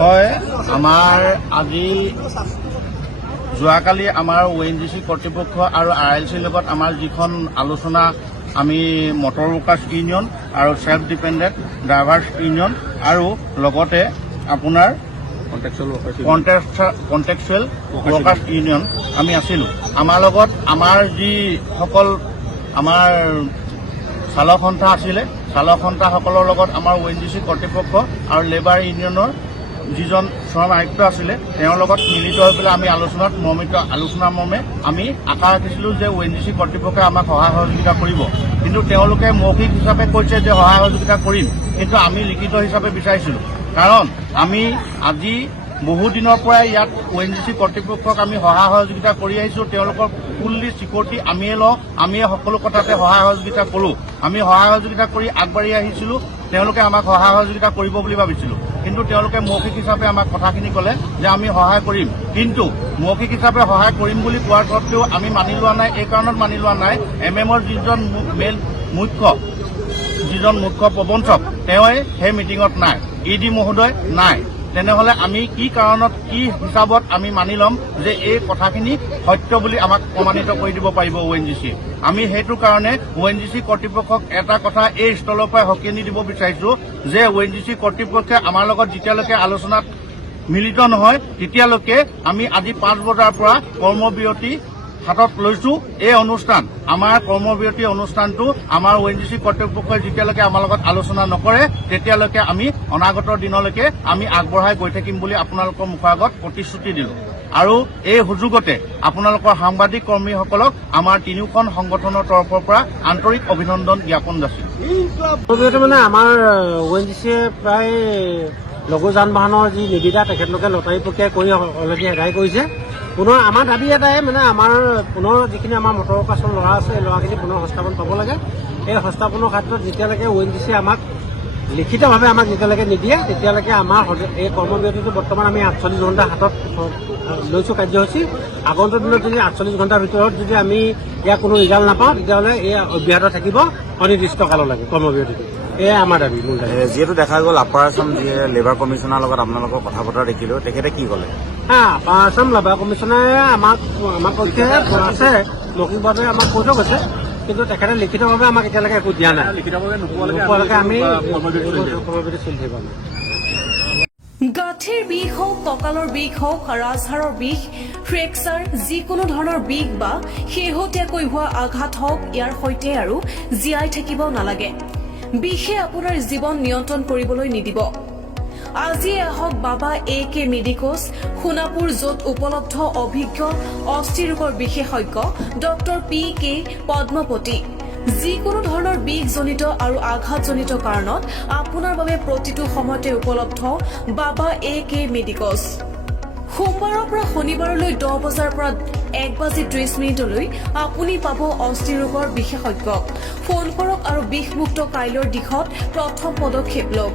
হয়, আমাৰ আজি যোৱাকালি আমাৰ ONGC কৰ্তৃপক্ষ আৰু RLCৰ লগত আমাৰ যিখন আলোচনা আমি মটৰ ৱৰ্কাৰ্ছ ইউনিয়ন আৰু ছেল্ফ ডিপেণ্ডেণ্ট ড্ৰাইভাৰ্ছ ইউনিয়ন আৰু লগতে আপোনাৰ কণ্টেক্সুৱেল ৱৰ্কাৰ্ছ ইউনিয়ন আমি আছিলোঁ। আমাৰ লগত আমাৰ যিসকল আমাৰ চালক সন্থা আছিলে, চালক সন্থাসকলৰ লগত আমাৰ ONGC কৰ্তৃপক্ষ আৰু লেবাৰ ইউনিয়নৰ যিজন শ্ৰম আয়ুক্ত আছিলে তেওঁৰ লগত মিলিত হৈ পেলাই আমি আলোচনা মৰ্মে আমি আশা ৰাখিছিলোঁ যে ONGC কৰ্তৃপক্ষই আমাক সহায় সহযোগিতা কৰিব। কিন্তু তেওঁলোকে মৌখিক হিচাপে কৈছে যে সহায় সহযোগিতা কৰিম, কিন্তু আমি লিখিত হিচাপে বিচাৰিছিলোঁ। কাৰণ আমি আজি বহু দিনৰ পৰাই ইয়াত ONGC কৰ্তৃপক্ষক আমি সহায় সহযোগিতা কৰি আহিছোঁ। তেওঁলোকৰ ফুল্লি চিকিউৰিটি আমিয়ে লওঁ, আমিয়ে সকলো কথাতে সহায় সহযোগিতা কৰোঁ। আমি সহায় সহযোগিতা কৰি আগবাঢ়ি আহিছিলোঁ। তেওঁলোকে আমাক সহায় সহযোগিতা কৰিব বুলি ভাবিছিলোঁ, কিন্তু তেওঁলোকে মৌখিক হিচাপে আমাক কথাখিনি ক'লে যে আমি সহায় কৰিম। কিন্তু মৌখিক হিচাপে সহায় কৰিম বুলি কোৱাৰ স্বত্বেও আমি মানি লোৱা নাই। এই কাৰণত মানি লোৱা নাই, MMৰ যিজন মুখ্য প্ৰবঞ্চক তেওঁৱে সেই মিটিঙত নাই, ED মহোদয় নাই। তেনেহলে আমি কি কাৰণত কি হিচাপত আমি মানি ল'ম যে এই কথাখিনি সত্য বুলি আমাক প্ৰমাণিত কৰি দিব পাৰিব ONGC? আমি সেইটো কাৰণে ONGC কৰ্তৃপক্ষক এটা কথা এই স্থলৰ পৰাই সকীয়ানি দিব বিচাৰিছোঁ যে ONGC কৰ্তৃপক্ষে আমাৰ লগত যেতিয়ালৈকে আলোচনাত মিলিত নহয় তেতিয়ালৈকে আমি আজি 5 বজাৰ পৰা কৰ্মবিৰতি হাতত লৈছোঁ। এই অনুষ্ঠান আমাৰ কৰ্মবিৰতি অনুষ্ঠানটো আমাৰ ONGC কৰ্তৃপক্ষই যেতিয়ালৈকে আমাৰ লগত আলোচনা নকৰে তেতিয়ালৈকে আমি অনাগত দিনলৈকে আমি আগবঢ়াই গৈ থাকিম বুলি আপোনালোকৰ মুখৰ আগত প্ৰতিশ্ৰুতি দিলোঁ। আৰু এই সুযোগতে আপোনালোকৰ সাংবাদিক কৰ্মীসকলক আমাৰ তিনিওখন সংগঠনৰ তৰফৰ পৰা আন্তৰিক অভিনন্দন জ্ঞাপন যাচিছোঁ। মানে আমাৰ ONGCয়ে প্ৰায় লঘু যান বাহনৰ যি নিবিদা তেখেতলোকে লটাৰী প্ৰক্ৰিয়া কৰি অলৰেডি আদায় কৰিছে। পুনৰ আমাৰ দাবী এটাই মানে আমাৰ পুনৰ যিখিনি আমাৰ মটৰ ৱৰ্কাৰ্ছৰ ল'ৰা আছে এই ল'ৰাখিনি পুনৰ সংস্থাপন পাব লাগে। এই সংস্থাপনৰ ক্ষেত্ৰত যেতিয়ালৈকে ONGCয়ে আমাক লিখিতভাৱে আমাক যেতিয়ালৈকে নিদিয়ে তেতিয়ালৈকে আমাৰ এই কৰ্মবিৰতিটো বৰ্তমান আমি 48 ঘণ্টা হাতত লৈছোঁ কাৰ্যসূচী। আগন্তুক দিনত যদি 48 ঘণ্টাৰ ভিতৰত যদি আমি ইয়াৰ কোনো ৰিজাল্ট নাপাওঁ তেতিয়াহ'লে এই অব্যাহত থাকিব অনিৰ্দিষ্ট কাললৈকে কৰ্মবিৰতিটো। এয়াই আমাৰ দাবী। যিহেতু দেখা গ'ল আপাৰ আছাম লেবাৰ কমিছনাৰৰ লগত আপোনালোকৰ কথা বতৰা দেখিলোঁ, তেখেতে কি ক'লে? আপাৰ আছাম লেবাৰ কমিছনাৰে আমাৰ পক্ষে আছে, মৌখিকভাৱে আমাক কৈ থৈ গৈছে, কিন্তু তেখেতে লিখিতভাৱে আমাক এতিয়ালৈকে একো দিয়া নাই। নোপোৱালৈকে আমি কৰ্মবিৰতি চলি থাকিব। গাঁঠিৰ বিষ হওক, কঁকালৰ বিষ হওক, ৰাজহাড়ৰ বিষ, ফ্ৰেকচাৰ, যিকোনো ধৰণৰ বিষ বা শেহতীয়াকৈ হোৱা আঘাত হওক, ইয়াৰ সৈতে আৰু জীয়াই থাকিব নালাগে। বিষে আপোনাৰ জীৱন নিয়ন্ত্ৰণ কৰিবলৈ নিদিব। আজি আহক বাবা AK মেডিকোছ সোণাপুৰ, য'ত উপলব্ধ অভিজ্ঞ অস্থিৰোগৰ বিশেষজ্ঞ ডক্টৰ PK পদ্মপতি। যিকোনো ধৰণৰ বিষজনিত আৰু আঘাতজনিত কাৰণত আপোনাৰ বাবে প্ৰতিটো সময়তে উপলব্ধ বাবা AK মেডিকোছ। সোমবাৰৰ পৰা শনিবাৰলৈ 10 বজাৰ পৰা 1:30 আপুনি পাব অস্থিৰোগৰ বিশেষজ্ঞক। ফোন কৰক আৰু বিষমুক্ত কাইলৈৰ দিশত প্ৰথম পদক্ষেপ লওক।